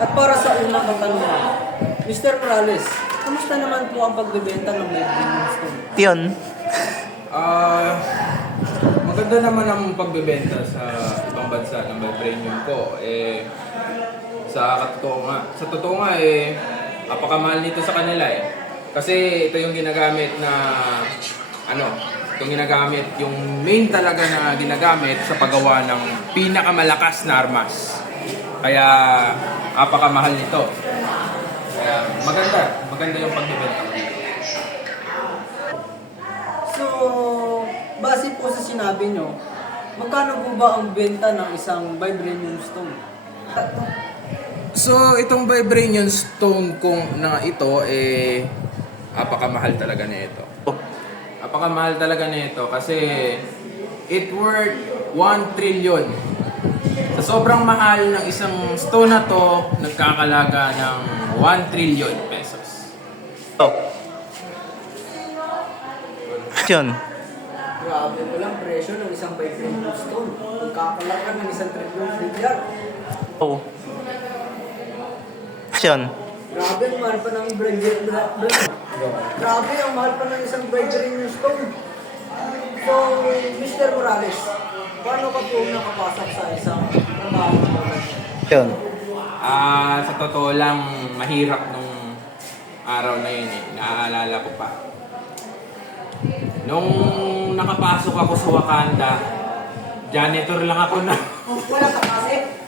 At para sa unang katanungan, Mr. Morales, kamusta naman po ang pagbebenta ng vibranium stone? Yun. Maganda naman ang pagbebenta sa ibang bansa ng vibranium ko. Sa totoo nga napakamahal nito sa kanila Kasi ito yung ginagamit na yung main talaga na ginagamit sa paggawa ng pinakamalakas na armas. Kaya napakamahal nito. Kaya maganda yung pagbebenta ko dito. So, base po sa sinabi nyo, magkano po ba ang benta ng isang vibranium stone? So, itong vibranium stone kong na ito, napakamahal talaga nito. Napakamahal talaga nito kasi it worth 1 trillion. Sa sobrang mahal ng isang stone na to, nagkakalaga ng 1 trillion pesos. Oh. Yun. Grabe po lang presyo ng isang vibranium stone. Magkakalaga ng isang trillion. Oh. Yun. Grabe ang mahal pa ng Grabe ang mahal pa ng isang vibranium stone. So, Mr. Morales, paano ka po nakapasok sa isang trabaho? Yun. Sa totoo lang, mahirap nung araw na yun Naaalala ko pa. Nung nakapasok ako sa Wakanda, janitor lang ako na. Wala ka kasi?